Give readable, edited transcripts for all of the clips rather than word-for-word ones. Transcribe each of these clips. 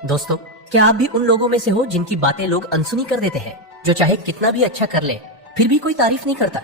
दोस्तों, क्या आप भी उन लोगों में से हो जिनकी बातें लोग अनसुनी कर देते हैं, जो चाहे कितना भी अच्छा कर ले फिर भी कोई तारीफ नहीं करता,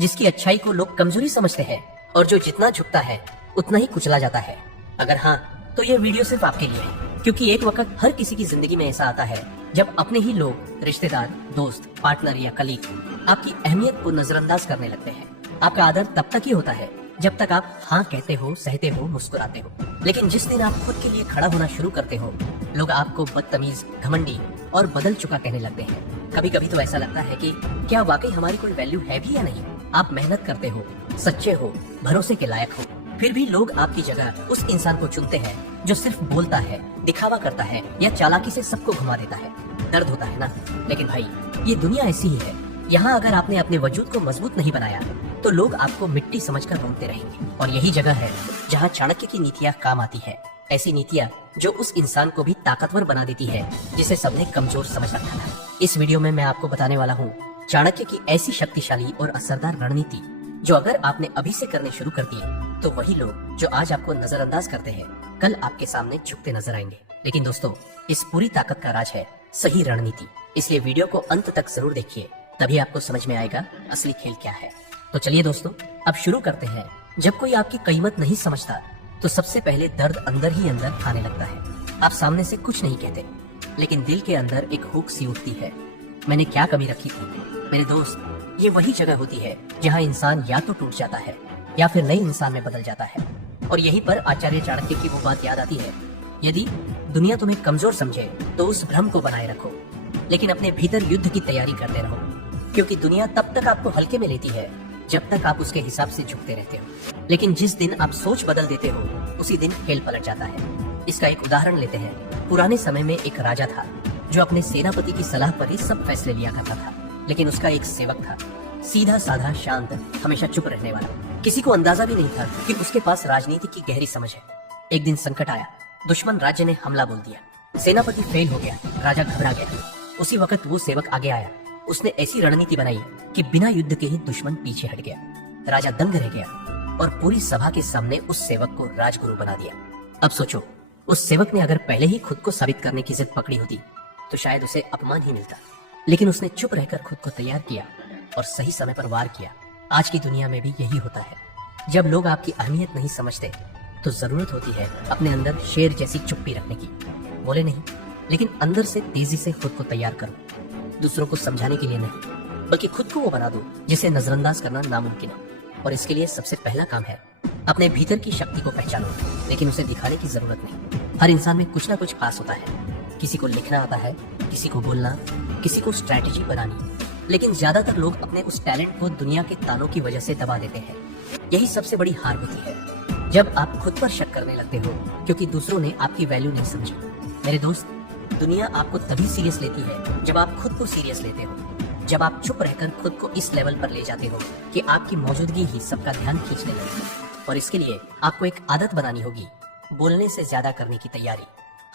जिसकी अच्छाई को लोग कमजोरी समझते हैं और जो जितना झुकता है उतना ही कुचला जाता है? अगर हाँ, तो ये वीडियो सिर्फ आपके लिए है, क्योंकि एक वक्त हर किसी की जिंदगी में ऐसा आता है जब अपने ही लोग, रिश्तेदार, दोस्त, पार्टनर या कलीग आपकी अहमियत को नजरअंदाज करने लगते हैं। आपका आदर तब तक ही होता है जब तक आप हाँ कहते हो, सहते हो, मुस्कुराते हो। लेकिन जिस दिन आप खुद के लिए खड़ा होना शुरू करते हो, लोग आपको बदतमीज, घमंडी और बदल चुका कहने लगते हैं। कभी कभी तो ऐसा लगता है कि क्या वाकई हमारी कोई वैल्यू है भी या नहीं। आप मेहनत करते हो, सच्चे हो, भरोसे के लायक हो, फिर भी लोग आपकी जगह उस इंसान को चुनते हैं जो सिर्फ बोलता है, दिखावा करता है या चालाकी से सबको घुमा देता है। दर्द होता है ना? लेकिन भाई, ये दुनिया ऐसी ही है। यहाँ अगर आपने अपने वजूद को मजबूत नहीं बनाया तो लोग आपको मिट्टी समझकर ढूंढते रहेंगे। और यही जगह है जहाँ चाणक्य की नीतियाँ काम आती है। ऐसी नीतियाँ जो उस इंसान को भी ताकतवर बना देती है जिसे सबने कमजोर समझ रखा था। इस वीडियो में मैं आपको बताने वाला हूँ चाणक्य की ऐसी शक्तिशाली और असरदार रणनीति जो अगर आपने अभी से करने शुरू कर दिए तो वही लोग जो आज आपको नजरअंदाज करते हैं कल आपके सामने झुकते नजर आएंगे। लेकिन दोस्तों, इस पूरी ताकत का राज है सही रणनीति। इसलिए वीडियो को अंत तक जरूर देखिए, तभी आपको समझ में आएगा असली खेल क्या है। तो चलिए दोस्तों, अब शुरू करते हैं। जब कोई आपकी कीमत नहीं समझता तो सबसे पहले दर्द अंदर ही अंदर खाने लगता है। आप सामने से कुछ नहीं कहते, लेकिन दिल के अंदर एक हुक सी उठती है, मैंने क्या कमी रखी थी। मेरे दोस्त, ये वही जगह होती है जहाँ इंसान या तो टूट जाता है या फिर नए इंसान में बदल जाता है। और यहीं पर आचार्य चाणक्य की वो बात याद आती है, यदि दुनिया तुम्हें कमजोर समझे तो उस भ्रम को बनाए रखो, लेकिन अपने भीतर युद्ध की तैयारी करते रहो, क्योंकि दुनिया तब तक आपको हल्के में लेती है जब तक आप उसके हिसाब से झुकते रहते हो। लेकिन जिस दिन आप सोच बदल देते हो उसी दिन खेल पलट जाता है। इसका एक उदाहरण लेते हैं। पुराने समय में एक राजा था जो अपने सेनापति की सलाह पर ही सब फैसले लिया करता था। लेकिन उसका एक सेवक था, सीधा साधा, शांत, हमेशा चुप रहने वाला। किसी को अंदाजा भी नहीं था कि उसके पास राजनीति की गहरी समझ है। एक दिन संकट आया, दुश्मन राज्य ने हमला बोल दिया, सेनापति फेल हो गया, राजा घबरा गया। उसी वक्त वो सेवक आगे आया। उसने ऐसी रणनीति बनाई कि बिना युद्ध के ही दुश्मन पीछे हट गया। राजा दंग रह गया और पूरी सभा के सामने उस सेवक को राजगुरु बना दिया। अब सोचो, उस सेवक ने अगर पहले ही खुद को साबित करने की जिद पकड़ी होती तो शायद उसे अपमान ही मिलता। लेकिन उसने चुप रहकर खुद को तैयार किया और सही समय पर वार किया। आज की दुनिया में भी यही होता है। जब लोग आपकी अहमियत नहीं समझते तो जरूरत होती है अपने अंदर शेर जैसी चुप्पी रखने की। बोले नहीं, लेकिन अंदर से तेजी से खुद को तैयार करो। दूसरों को समझाने के लिए नहीं, बल्कि खुद को वो बना दो जिसे नजरअंदाज करना नामुमकिन है। और इसके लिए सबसे पहला काम है अपने भीतर की शक्ति को पहचानो, लेकिन उसे दिखाने की जरूरत नहीं। हर इंसान में कुछ ना कुछ खास होता है। किसी को लिखना आता है, किसी को बोलना, किसी को स्ट्रैटेजी बनानी। लेकिन ज्यादातर लोग अपने उस टैलेंट को दुनिया के तानों की वजह से दबा देते हैं। यही सबसे बड़ी हार होती है, जब आप खुद पर शक करने लगते हो क्योंकि दूसरों ने आपकी वैल्यू नहीं समझी। मेरे दोस्त, दुनिया आपको तभी सीरियस लेती है जब आप खुद को सीरियस लेते हो, जब आप चुप रहकर खुद को इस लेवल पर ले जाते हो कि आपकी मौजूदगी ही सबका ध्यान खींचने लगती। और इसके लिए आपको एक आदत बनानी होगी, बोलने से ज्यादा करने की तैयारी।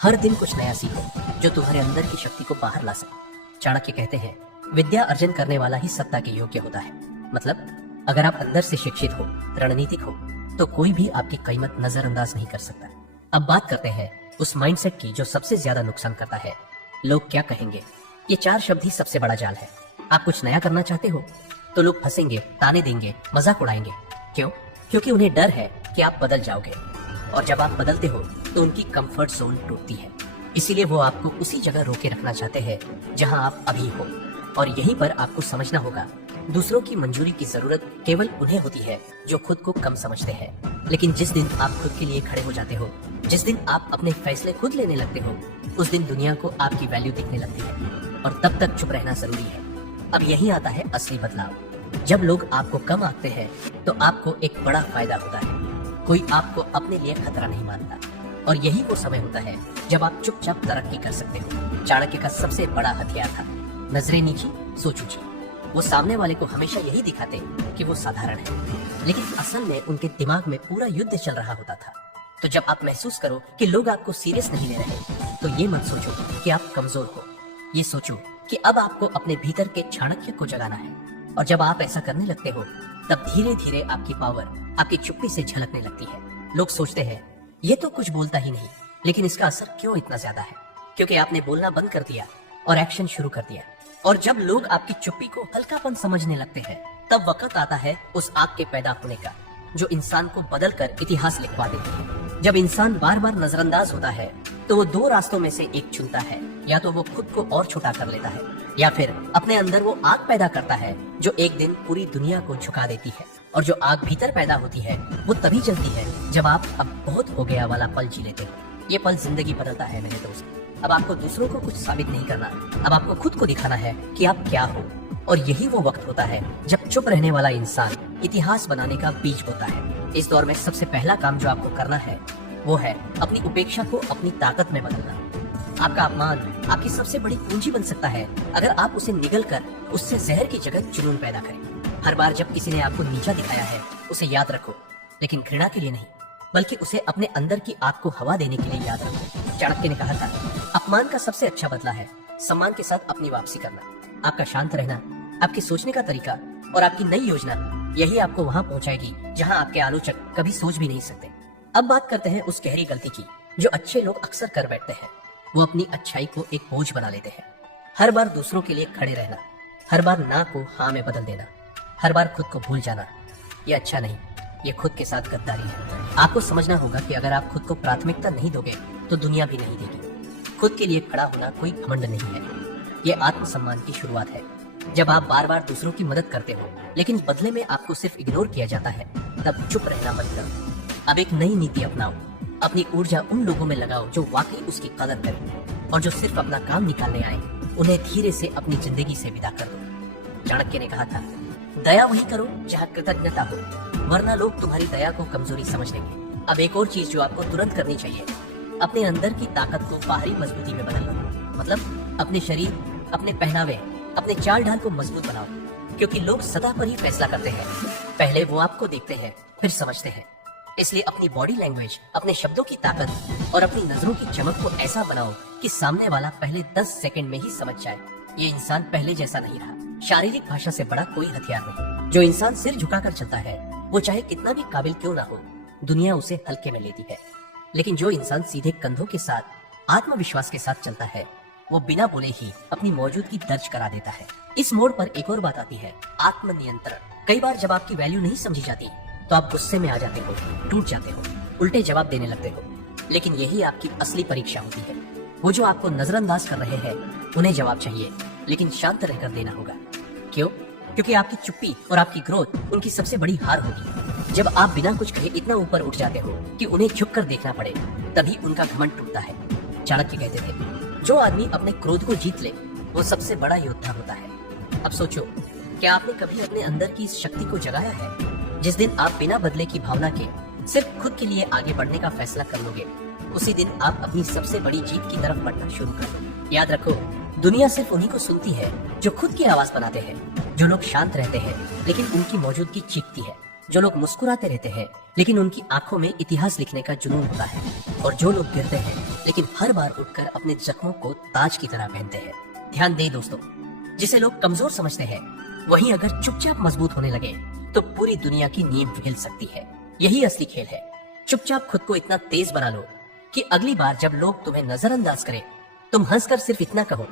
हर दिन कुछ नया सीखो जो तुम्हारे अंदर की शक्ति को बाहर ला सके। चाणक्य कहते हैं, विद्या अर्जन करने वाला ही सत्ता के योग्य होता है। मतलब अगर आप अंदर से शिक्षित हो, रणनीतिक हो, तो कोई भी आपकी कीमत नजरअंदाज नहीं कर सकता। अब बात करते हैं उस माइंडसेट की जो सबसे ज्यादा नुकसान करता है, लोग क्या कहेंगे। ये 4 शब्द ही सबसे बड़ा जाल है। आप कुछ नया करना चाहते हो तो लोग फंसेंगे, ताने देंगे, मजाक उड़ाएंगे। क्यों? क्योंकि उन्हें डर है कि आप बदल जाओगे, और जब आप बदलते हो तो उनकी कंफर्ट जोन टूटती है। इसीलिए वो आपको उसी जगह रोके रखना चाहते हैं जहां आप अभी हो। और यहीं पर आपको समझना होगा, दूसरों की मंजूरी की जरूरत केवल उन्हें होती है जो खुद को कम समझते हैं। लेकिन जिस दिन आप खुद के लिए खड़े हो जाते हो, जिस दिन आप अपने फैसले खुद लेने लगते हो, उस दिन दुनिया को आपकी वैल्यू दिखने लगती है। और तब तक चुप रहना जरूरी है। अब यही आता है असली बदलाव। जब लोग आपको कम आंकते हैं तो आपको एक बड़ा फायदा होता है। कोई आपको अपने लिए खतरा नहीं मानता। और यही वो समय होता है जब आप चुपचाप तरक्की कर सकते हो। चाणक्य का सबसे बड़ा हथियार था नजरें नीची, सोच ऊंची। वो सामने वाले को हमेशा यही दिखाते कि वो साधारण है, लेकिन असल में उनके दिमाग में पूरा युद्ध चल रहा होता था। तो जब आप महसूस करो कि लोग आपको सीरियस नहीं ले रहे, तो ये मत सोचो कि आप कमजोर हो। ये सोचो कि अब आपको अपने भीतर के चाणक्य को जगाना है। और जब आप ऐसा करने लगते हो, तब धीरे धीरे आपकी पावर आपकी चुप्पी से झलकने लगती है। लोग सोचते हैं, ये तो कुछ बोलता ही नहीं, लेकिन इसका असर क्यों इतना ज्यादा है? क्योंकि आपने बोलना बंद कर दिया और एक्शन शुरू कर दिया। और जब लोग आपकी चुप्पी को हल्कापन समझने लगते हैं, तब वक्त आता है उस आग के पैदा होने का जो इंसान को बदल कर इतिहास लिखवा देती है। जब इंसान बार बार नजरअंदाज होता है तो वो दो रास्तों में से एक चुनता है, या तो वो खुद को और छोटा कर लेता है, या फिर अपने अंदर वो आग पैदा करता है जो एक दिन पूरी दुनिया को झुका देती है। और जो आग भीतर पैदा होती है वो तभी जलती है जब आप अब बहुत हो गया वाला पल जी लेते हो। ये पल जिंदगी बदलता है मेरे दोस्त। अब आपको दूसरों को कुछ साबित नहीं करना, अब आपको खुद को दिखाना है कि आप क्या हो। और यही वो वक्त होता है जब चुप रहने वाला इंसान इतिहास बनाने का बीज बोता है। इस दौर में सबसे पहला काम जो आपको करना है वो है अपनी उपेक्षा को अपनी ताकत में बदलना। आपका अपमान आपकी सबसे बड़ी पूंजी बन सकता है अगर आप उसे निगल कर उससे जहर की जगह जुनून पैदा करें। हर बार जब किसी ने आपको नीचा दिखाया है उसे याद रखो, लेकिन घृणा के लिए नहीं, बल्कि उसे अपने अंदर की आग को हवा देने के लिए याद रखो। चाणक्य ने कहा था, अपमान का सबसे अच्छा बदला है सम्मान के साथ अपनी वापसी करना। आपका शांत रहना, आपके सोचने का तरीका और आपकी नई योजना, यही आपको वहां पहुंचाएगी जहां आपके आलोचक कभी सोच भी नहीं सकते। अब बात करते हैं उस गहरी गलती की जो अच्छे लोग अक्सर कर बैठते हैं। वो अपनी अच्छाई को एक बोझ बना लेते हैं। हर बार दूसरों के लिए खड़े रहना, हर बार ना को हाँ में बदल देना, हर बार खुद को भूल जाना, ये अच्छा नहीं, ये खुद के साथ गद्दारी है। आपको समझना होगा कि अगर आप खुद को प्राथमिकता नहीं दोगे तो दुनिया भी नहीं देगी। खुद के लिए खड़ा होना कोई घमंड नहीं है, ये आत्मसम्मान की शुरुआत है। जब आप बार बार दूसरों की मदद करते हो लेकिन बदले में आपको सिर्फ इग्नोर किया जाता है, तब चुप रहना बंद करो। अब एक नई नीति अपनाओ, अपनी ऊर्जा उन लोगों में लगाओ जो वाकई उसकी कदर करें, और जो सिर्फ अपना काम निकालने आए उन्हें धीरे से अपनी जिंदगी से विदा कर दो। चाणक्य ने कहा था, दया वही करो जहाँ कृतज्ञता हो, वरना लोग तुम्हारी दया को कमजोरी समझ लेंगे। अब एक और चीज जो आपको तुरंत करनी चाहिए, अपने अंदर की ताकत को बाहरी मजबूती में बदलना। मतलब अपने शरीर, अपने पहनावे, अपने चाल ढाल को मजबूत बनाओ, क्योंकि लोग सतह पर ही फैसला करते हैं, पहले वो आपको देखते हैं फिर समझते हैं। इसलिए अपनी बॉडी लैंग्वेज, अपने शब्दों की ताकत और अपनी नजरों की चमक को ऐसा बनाओ कि सामने वाला पहले 10 सेकंड में ही समझ जाए ये इंसान पहले जैसा नहीं रहा। शारीरिक भाषा से बड़ा कोई हथियार नहीं। जो इंसान सिर झुकाकर चलता है वो चाहे कितना भी काबिल क्यों ना हो, दुनिया उसे हल्के में लेती है। लेकिन जो इंसान सीधे कंधों के साथ आत्मविश्वास के साथ चलता है वो बिना बोले ही अपनी मौजूदगी दर्ज करा देता है। इस मोड़ पर एक और बात आती है, आत्मनियंत्रण। कई बार जब आपकी वैल्यू नहीं समझी जाती तो आप गुस्से में आ जाते हो, टूट जाते हो, उल्टे जवाब देने लगते हो। लेकिन यही आपकी असली परीक्षा होती है। वो जो आपको नजरअंदाज कर रहे हैं उन्हें जवाब चाहिए, लेकिन शांत रहकर देना होगा। क्यों? क्योंकि आपकी चुप्पी और आपकी ग्रोथ उनकी सबसे बड़ी हार होगी। जब आप बिना कुछ कहे इतना ऊपर उठ जाते हो कि उन्हें झुक कर देखना पड़े, तभी उनका घमंड टूटता है। चाणक्य कहते थे, जो आदमी अपने क्रोध को जीत ले वो सबसे बड़ा योद्धा होता है। अब सोचो, क्या आपने कभी अपने अंदर की इस शक्ति को जगाया है? जिस दिन आप बिना बदले की भावना के सिर्फ खुद के लिए आगे बढ़ने का फैसला कर लोगे, उसी दिन आप अपनी सबसे बड़ी जीत की तरफ बढ़ना शुरू कर दो। याद रखो, दुनिया सिर्फ उन्हीं को सुनती है जो खुद की आवाज बनाते हैं। जो लोग शांत रहते हैं लेकिन उनकी मौजूदगी चीखती है। जो लोग मुस्कुराते रहते हैं लेकिन उनकी आंखों में इतिहास लिखने का जुनून होता है। और जो लोग गिरते हैं लेकिन हर बार उठकर अपने जख्मों को ताज की तरह पहनते हैं। ध्यान दें दोस्तों, जिसे लोग कमजोर समझते हैं वही अगर चुपचाप मजबूत होने लगे तो पूरी दुनिया की नींव हिल सकती है। यही असली खेल है। चुपचाप खुद को इतना तेज बना लो कि अगली बार जब लोग तुम्हें नजरअंदाज करें तुम हंसकर सिर्फ इतना कहो,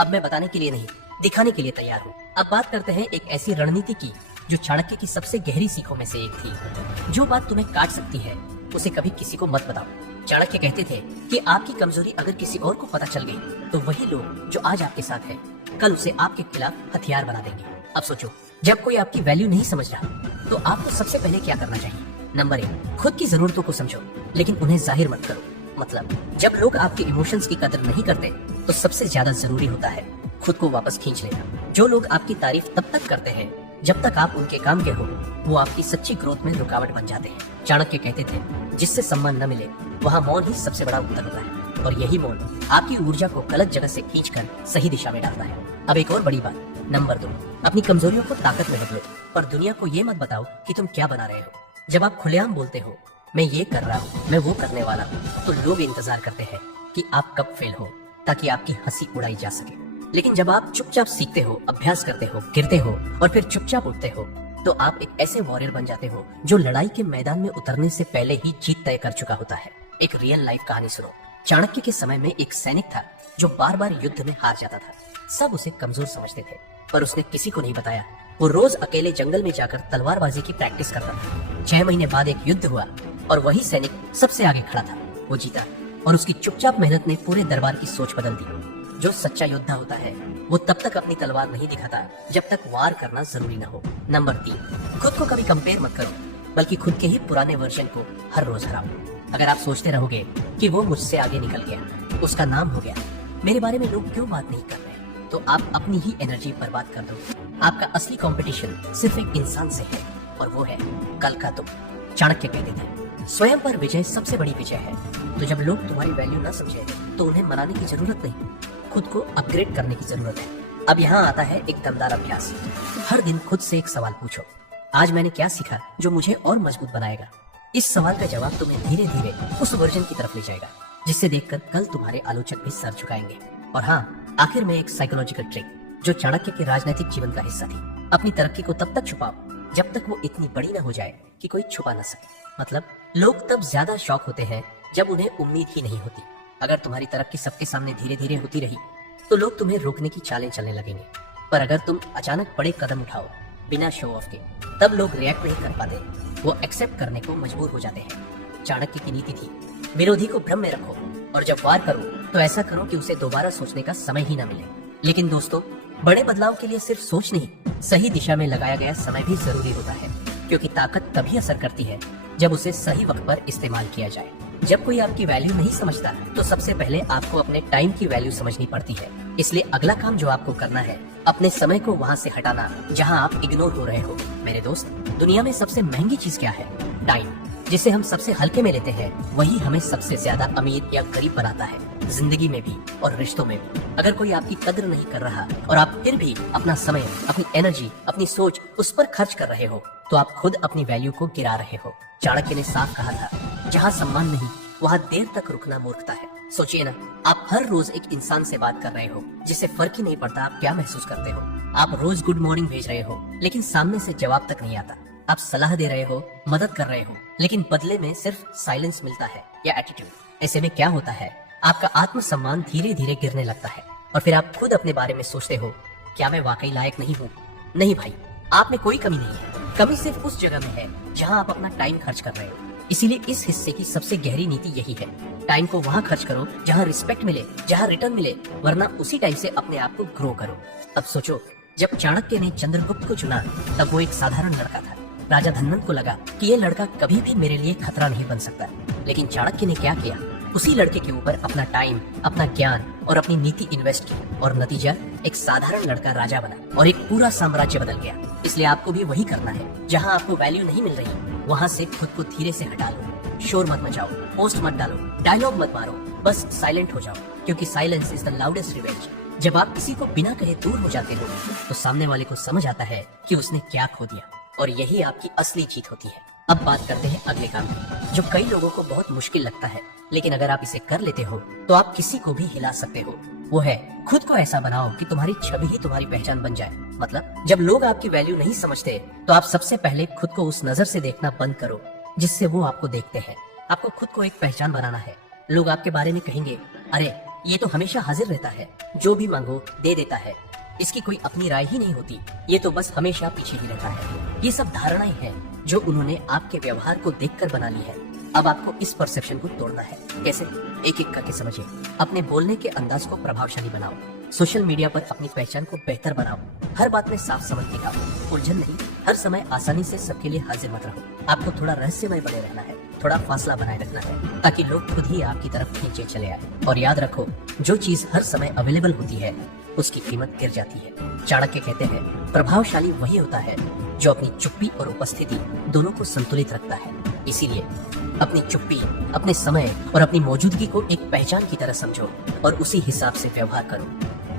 अब मैं बताने के लिए नहीं, दिखाने के लिए तैयार हूँ। अब बात करते हैं एक ऐसी रणनीति की जो चाणक्य की सबसे गहरी सीखों में से एक थी। जो बात तुम्हें काट सकती है उसे कभी किसी को मत बताओ। चाणक्य कहते थे कि आपकी कमजोरी अगर किसी और को पता चल गई तो वही लोग जो आज आपके साथ है कल उसे आपके खिलाफ हथियार बना देंगे। अब सोचो, जब कोई आपकी वैल्यू नहीं समझ रहा तो आपको सबसे पहले क्या करना चाहिए? नंबर 1, खुद की जरूरतों को समझो लेकिन उन्हें जाहिर मत करो। मतलब जब लोग आपके इमोशंस की कदर नहीं करते तो सबसे ज्यादा जरूरी होता है खुद को वापस खींच लेना। जो लोग आपकी तारीफ तब तक करते हैं जब तक आप उनके काम के हो, वो आपकी सच्ची ग्रोथ में रुकावट बन जाते हैं। चाणक्य कहते थे, जिससे सम्मान न मिले वहाँ मौन ही सबसे बड़ा उत्तर होता है। और यही मौन आपकी ऊर्जा को गलत जगह से खींचकर सही दिशा में डालता है। अब एक और बड़ी बात, नंबर 2, अपनी कमजोरियों को ताकत में बदलो और दुनिया को ये मत बताओ कि तुम क्या बना रहे हो। जब आप खुलेआम बोलते हो, मैं ये कर रहा हूँ, मैं वो करने वाला हूँ, तो लोग इंतजार करते हैं कि आप कब फेल हो ताकि आपकी हंसी उड़ाई जा सके। लेकिन जब आप चुपचाप सीखते हो, अभ्यास करते हो, गिरते हो और फिर चुपचाप उठते हो, तो आप एक ऐसे वॉरियर बन जाते हो जो लड़ाई के मैदान में उतरने से पहले ही जीत तय कर चुका होता है। एक रियल लाइफ कहानी सुनो। चाणक्य के समय में एक सैनिक था जो बार बार युद्ध में हार जाता था। सब उसे कमजोर समझते थे, पर उसने किसी को नहीं बताया। वो रोज अकेले जंगल में जाकर तलवारबाजी की प्रैक्टिस करता था। 6 महीने बाद एक युद्ध हुआ और वही सैनिक सबसे आगे खड़ा था। वो जीता और उसकी चुपचाप मेहनत ने पूरे दरबार की सोच बदल दी। जो सच्चा योद्धा होता है वो तब तक अपनी तलवार नहीं दिखाता जब तक वार करना जरूरी न हो। नंबर 3, खुद को कभी कंपेयर मत करो, बल्कि खुद के ही पुराने वर्जन को हर रोज हराओ। अगर आप सोचते रहोगे कि वो मुझसे आगे निकल गया, उसका नाम हो गया, मेरे बारे में लोग क्यों बात नहीं कर रहे, तो आप अपनी ही एनर्जी बर्बाद कर दो। आपका असली कंपटीशन सिर्फ एक इंसान से है और वो है कल का तुम। चाणक्य कहते थे स्वयं पर विजय सबसे बड़ी विजय है। तो जब लोग तुम्हारी वैल्यू न समझे तो उन्हें मनाने की जरूरत नहीं, खुद को अपग्रेड करने की जरूरत है। अब यहाँ आता है एक दमदार अभ्यास। हर दिन खुद से एक सवाल पूछो, आज मैंने क्या सीखा जो मुझे और मजबूत बनाएगा। इस सवाल का जवाब तुम्हें धीरे धीरे उस वर्जन की तरफ ले जाएगा जिससे देखकर कल तुम्हारे आलोचक भी सर झुकाएंगे। और हाँ, आखिर में एक साइकोलॉजिकल ट्रिक जो चाणक्य के राजनीतिक जीवन का हिस्सा थी। अपनी तरक्की को तब तक छुपाओ जब तक वो इतनी बड़ी न हो जाए कि कोई छुपा न सके। मतलब लोग तब ज्यादा शौक होते हैं जब उन्हें उम्मीद ही नहीं होती। अगर तुम्हारी तरक्की सबके सामने धीरे धीरे होती रही तो लोग तुम्हें रोकने की चालें चलने लगेंगे। पर अगर तुम अचानक बड़े कदम उठाओ बिना शो ऑफ के, तब लोग रिएक्ट नहीं कर पाते, वो एक्सेप्ट करने को मजबूर हो जाते हैं। चाणक्य की नीति थी, विरोधी को भ्रम में रखो और जब वार करो तो ऐसा करो कि उसे दोबारा सोचने का समय ही न मिले। लेकिन दोस्तों, बड़े बदलाव के लिए सिर्फ सोच नहीं, सही दिशा में लगाया गया समय भी जरूरी होता है, क्योंकि ताकत तभी असर करती है जब उसे सही वक्त पर इस्तेमाल किया जाए। जब कोई आपकी वैल्यू नहीं समझता तो सबसे पहले आपको अपने टाइम की वैल्यू समझनी पड़ती है। इसलिए अगला काम जो आपको करना है, अपने समय को वहाँ से हटाना जहाँ आप इग्नोर हो रहे हो। मेरे दोस्त, दुनिया में सबसे महंगी चीज क्या है? टाइम। जिसे हम सबसे हल्के में लेते हैं वही हमें सबसे ज्यादा अमीर या गरीब बनाता है, जिंदगी में भी और रिश्तों में भी। अगर कोई आपकी कदर नहीं कर रहा और आप फिर भी अपना समय, अपनी एनर्जी, अपनी सोच उस पर खर्च कर रहे हो तो आप खुद अपनी वैल्यू को गिरा रहे हो। चाणक्य ने साफ कहा था, जहाँ सम्मान नहीं वहाँ देर तक रुकना मूर्खता है। सोचिए ना, आप हर रोज एक इंसान से बात कर रहे हो जिससे फर्क ही नहीं पड़ता आप क्या महसूस करते हो। आप रोज गुड मॉर्निंग भेज रहे हो लेकिन सामने से जवाब तक नहीं आता। आप सलाह दे रहे हो, मदद कर रहे हो, लेकिन बदले में सिर्फ साइलेंस मिलता है या एटीट्यूड। ऐसे में क्या होता है, आपका आत्मसम्मान धीरे धीरे गिरने लगता है और फिर आप खुद अपने बारे में सोचते हो, क्या मैं वाकई लायक नहीं हूँ? नहीं भाई, आप में कोई कमी नहीं है। कमी सिर्फ उस जगह में है जहाँ आप अपना टाइम खर्च कर रहे हो। इसीलिए इस हिस्से की सबसे गहरी नीति यही है, टाइम को वहाँ खर्च करो जहाँ रिस्पेक्ट मिले, जहाँ रिटर्न मिले, वरना उसी टाइम से अपने आप को ग्रो करो। अब सोचो, जब चाणक्य ने चंद्रगुप्त को चुना तब वो एक साधारण लड़का था। राजा धनवंत को लगा कि ये लड़का कभी भी मेरे लिए खतरा नहीं बन सकता, लेकिन चाणक्य ने क्या किया, उसी लड़के के ऊपर अपना टाइम, अपना ज्ञान और अपनी नीति इन्वेस्ट की और नतीजा एक साधारण लड़का राजा बना और एक पूरा साम्राज्य बदल गया। इसलिए आपको भी वही करना है। जहाँ आपको वैल्यू नहीं मिल रही वहाँ से खुद को धीरे से हटा लो। शोर मत मचाओ, पोस्ट मत डालो, डायलॉग मत मारो, बस साइलेंट हो जाओ, क्योंकि silence is the loudest revenge. जब आप किसी को बिना कहे दूर हो जाते हो तो सामने वाले को समझ आता है कि उसने क्या खो दिया, और यही आपकी असली जीत होती है। अब बात करते हैं अगले काम की, जो कई लोगों को बहुत मुश्किल लगता है, लेकिन अगर आप इसे कर लेते हो तो आप किसी को भी हिला सकते हो। वो है, खुद को ऐसा बनाओ कि तुम्हारी छवि ही तुम्हारी पहचान बन जाए। मतलब जब लोग आपकी वैल्यू नहीं समझते तो आप सबसे पहले खुद को उस नजर से देखना बंद करो जिससे वो आपको देखते हैं। आपको खुद को एक पहचान बनाना है। लोग आपके बारे में कहेंगे, अरे ये तो हमेशा हाजिर रहता है, जो भी मांगो दे देता है, इसकी कोई अपनी राय ही नहीं होती, ये तो बस हमेशा पीछे ही रहता है। ये सब धारणाएं हैं जो उन्होंने आपके व्यवहार को देखकर बना ली है। अब आपको इस परसेप्शन को तोड़ना है। कैसे? एक एक करके समझिए। अपने बोलने के अंदाज को प्रभावशाली बनाओ, सोशल मीडिया पर अपनी पहचान को बेहतर बनाओ, हर बात में साफ समझ दिखाओ, उलझन नहीं, हर समय आसानी से सबके लिए हाजिर मत रहो। आपको थोड़ा रहस्यमय बने रहना है, थोड़ा फासला बनाए रखना है, ताकि लोग खुद ही आपकी तरफ खींचे चले आए। और याद रखो, जो चीज हर समय अवेलेबल होती है उसकी कीमत गिर जाती है। चाणक्य कहते हैं, प्रभावशाली वही होता है जो अपनी चुप्पी और उपस्थिति दोनों को संतुलित रखता है। इसीलिए अपनी चुप्पी, अपने समय और अपनी मौजूदगी को एक पहचान की तरह समझो और उसी हिसाब से व्यवहार करो,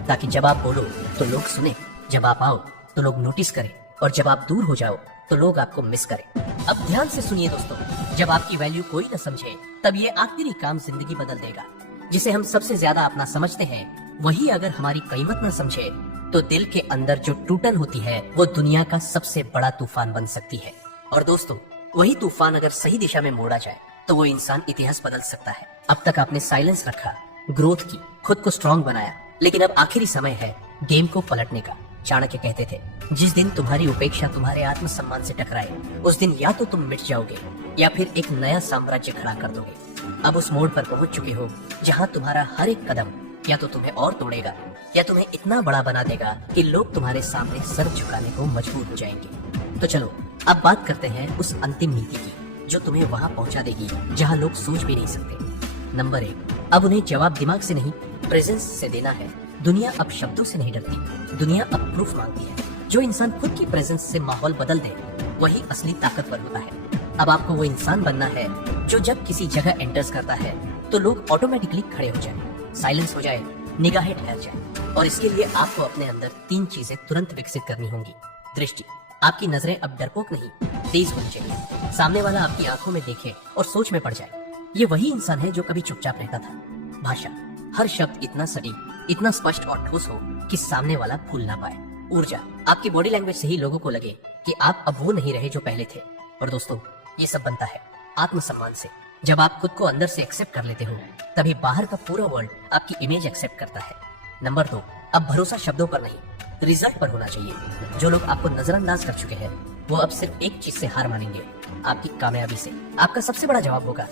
ताकि जब आप बोलो तो लोग सुने, जब आप आओ तो लोग नोटिस करें, और जब आप दूर हो जाओ तो लोग आपको मिस करें। अब ध्यान से सुनिए दोस्तों, जब आपकी वैल्यू कोई न समझे तब ये आखिरी काम जिंदगी बदल देगा। जिसे हम सबसे ज्यादा अपना समझते हैं वही अगर हमारी कीमत न समझे तो दिल के अंदर जो टूटन होती है वो दुनिया का सबसे बड़ा तूफान बन सकती है। और दोस्तों, वही तूफान अगर सही दिशा में मोड़ा जाए तो वो इंसान इतिहास बदल सकता है। अब तक आपने साइलेंस रखा, ग्रोथ की, खुद को स्ट्रांग बनाया, लेकिन अब आखिरी समय है गेम को पलटने का। चाणक्य कहते थे, जिस दिन तुम्हारी उपेक्षा तुम्हारे आत्मसम्मान से टकराए, उस दिन या तो तुम मिट जाओगे या फिर एक नया साम्राज्य खड़ा कर दोगे। अब उस मोड़ पर पहुंच चुके हो जहां तुम्हारा हर एक कदम या तो तुम्हें और तोड़ेगा या तुम्हें इतना बड़ा बना देगा कि लोग तुम्हारे सामने सर झुकाने को मजबूर हो जाएंगे। तो चलो अब बात करते हैं उस अंतिम नीति की जो तुम्हें वहां पहुंचा देगी जहां लोग सोच भी नहीं सकते। नंबर 1, अब उन्हें जवाब दिमाग से नहीं, प्रेजेंस से देना है। दुनिया अब शब्दों से नहीं डरती, दुनिया अब प्रूफ मांगती है। जो इंसान खुद की प्रेजेंस से माहौल बदल दे, वही असली ताकतवर होता है। अब आपको वो इंसान बनना है जो जब किसी जगह एंटर्स करता है तो लोग ऑटोमेटिकली खड़े हो जाए, साइलेंस हो जाए, निगाहें ठहर जाए। और इसके लिए आपको अपने अंदर 3 चीजें तुरंत विकसित करनी होंगी। दृष्टि, आपकी नजरें अब डरपोक नहीं, तेज होनी चाहिए। सामने वाला आपकी आंखों में देखे और सोच में पड़ जाए, ये वही इंसान है जो कभी चुपचाप रहता था। भाषा, हर शब्द इतना सटीक, इतना स्पष्ट और ठोस हो कि सामने वाला भूल ना पाए। ऊर्जा, आपकी बॉडी लैंग्वेज से ही लोगों को लगे कि आप अब वो नहीं रहे जो पहले थे। और दोस्तों, ये सब बनता है आत्मसम्मान से। जब आप खुद को अंदर से एक्सेप्ट कर लेते हो, तभी बाहर का पूरा वर्ल्ड आपकी इमेज एक्सेप्ट करता है। नंबर 2, अब भरोसा शब्दों पर नहीं, रिजल्ट पर होना चाहिए। जो लोग आपको नजरअंदाज कर चुके हैं, वो अब सिर्फ एक चीज से हार मानेंगे, आपकी कामयाबी से। आपका सबसे बड़ा जवाब होगा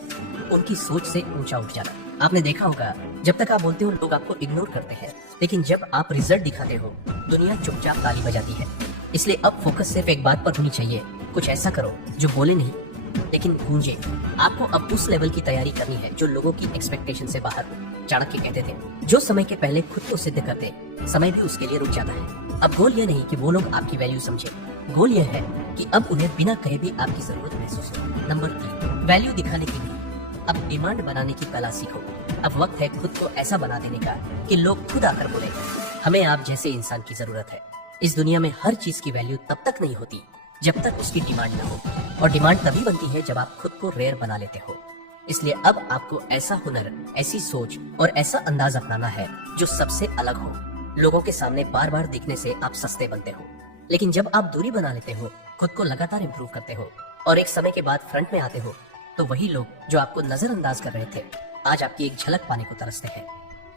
उनकी सोच से ऊंचा उठ जाना। आपने देखा होगा, जब तक आप बोलते हो लोग आपको इग्नोर करते हैं, लेकिन जब आप रिजल्ट दिखाते हो दुनिया चुपचाप ताली बजाती है। इसलिए अब फोकस सिर्फ एक बात पर होनी चाहिए, कुछ ऐसा करो जो बोले नहीं लेकिन गूंजे। आपको अब उस लेवल की तैयारी करनी है जो लोगों की एक्सपेक्टेशन से बाहर हो। चाणक्य कहते थे, जो समय के पहले खुद को सिद्ध करते, समय भी उसके लिए रुक जाता है। अब गोल ये नहीं कि वो लोग आपकी वैल्यू समझे, गोल ये है कि अब उन्हें बिना कहे भी आपकी जरूरत महसूस हो। नंबर 3, वैल्यू दिखाने की नहीं, अब डिमांड बनाने की कला सीखो। अब वक्त है खुद को ऐसा बना देने का कि लोग खुद आकर बोले, हमें आप जैसे इंसान की जरूरत है। इस दुनिया में हर चीज की वैल्यू तब तक नहीं होती जब तक उसकी डिमांड न हो, और डिमांड तभी बनती है जब आप खुद को रेयर बना लेते हो। इसलिए अब आपको ऐसा हुनर, ऐसी सोच और ऐसा अंदाज अपनाना है जो सबसे अलग हो। लोगों के सामने बार बार दिखने से आप सस्ते बनते हो, लेकिन जब आप दूरी बना लेते हो, खुद को लगातार इम्प्रूव करते हो और एक समय के बाद फ्रंट में आते हो, तो वही लोग जो आपको नजरअंदाज कर रहे थे, आज आपकी एक झलक पाने को तरसते हैं।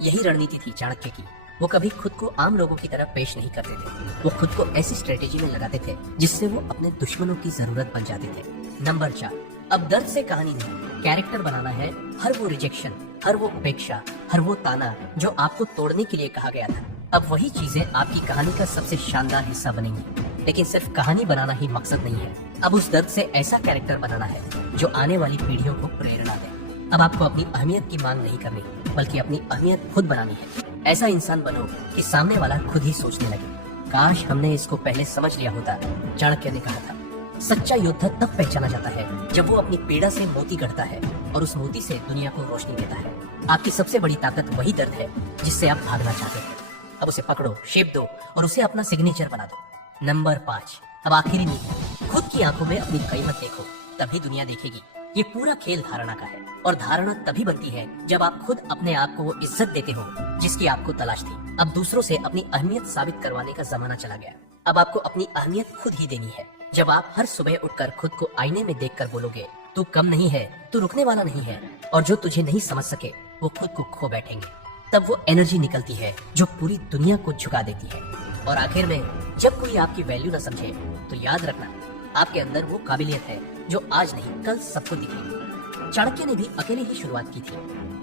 यही रणनीति थी चाणक्य की। वो कभी खुद को आम लोगों की तरह पेश नहीं करते थे, वो खुद को ऐसी स्ट्रेटेजी में लगाते थे जिससे वो अपने दुश्मनों की जरूरत बन जाते थे। नंबर 4, अब दर्द से कहानी नहीं, कैरेक्टर बनाना है। हर वो रिजेक्शन, हर वो उपेक्षा, हर वो ताना जो आपको तोड़ने के लिए कहा गया था, अब वही चीजें आपकी कहानी का सबसे शानदार हिस्सा बनेंगी। लेकिन सिर्फ कहानी बनाना ही मकसद नहीं है, अब उस दर्द से ऐसा कैरेक्टर बनाना है जो आने वाली पीढ़ियों को प्रेरणा दे। अब आपको अपनी अहमियत की मांग नहीं करनी, बल्कि अपनी अहमियत खुद बनानी है। ऐसा इंसान बनो कि सामने वाला खुद ही सोचने लगे, काश हमने इसको पहले समझ लिया होता। चाणक्य ने कहा था, सच्चा योद्धा तब पहचाना जाता है जब वो अपनी पीड़ा से मोती गढ़ता है और उस मोती से दुनिया को रोशनी देता है। आपकी सबसे बड़ी ताकत वही दर्द है जिससे आप भागना चाहते थे। अब उसे पकड़ो, शेप दो और उसे अपना सिग्नेचर बना दो। नंबर 5, अब आखिरी नीति, खुद की आंखों में अपनी कीमत देखो, तभी दुनिया देखेगी। ये पूरा खेल धारणा का है, और धारणा तभी बनती है जब आप खुद अपने आप को वो इज्जत देते हो जिसकी आपको तलाश थी। अब दूसरों से अपनी अहमियत साबित करवाने का जमाना चला गया। अब आपको अपनी अहमियत खुद ही देनी है। जब आप हर सुबह उठकर खुद को आईने में देखकर बोलोगे, तू कम नहीं है, तू रुकने वाला नहीं है, और जो तुझे नहीं समझ सके वो खुद को खो बैठेंगे, तब वो एनर्जी निकलती है जो पूरी दुनिया को झुका देती है। और आखिर में जब कोई आपकी वैल्यू न समझे, तो याद रखना, आपके अंदर वो काबिलियत है जो आज नहीं कल सबको दिखेगी। चाणक्य ने भी अकेले ही शुरुआत की थी,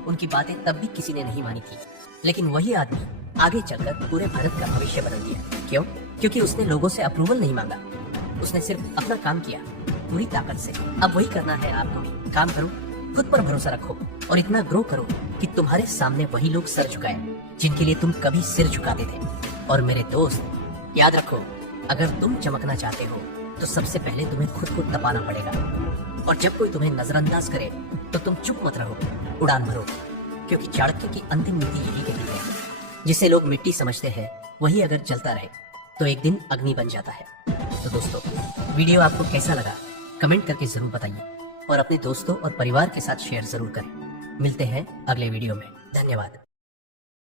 उनकी बातें तब भी किसी ने नहीं मानी थी, लेकिन वही आदमी आगे चलकर पूरे भारत का भविष्य बदल दिया। क्यों? क्योंकि उसने लोगों से अप्रूवल नहीं मांगा, उसने सिर्फ अपना काम किया पूरी ताकत से। अब वही करना है आपको भी। काम करो, खुद पर भरोसा रखो और इतना ग्रो करो कि तुम्हारे सामने वही लोग सर झुकाएं जिनके लिए तुम कभी सिर झुकाते थे। और मेरे दोस्त, याद रखो, अगर तुम चमकना चाहते हो तो सबसे पहले तुम्हें खुद को तपाना पड़ेगा। और जब कोई तुम्हें नजरअंदाज करे तो तुम चुप मत रहो, उड़ान भरो, क्योंकि चाणक्य की अंतिम नीति यही कहती है, जिसे लोग मिट्टी समझते हैं वही अगर जलता रहे तो एक दिन अग्नि बन जाता है। तो दोस्तों, वीडियो आपको कैसा लगा कमेंट करके जरूर बताइए, और अपने दोस्तों और परिवार के साथ शेयर जरूर करें। मिलते हैं अगले वीडियो में। धन्यवाद।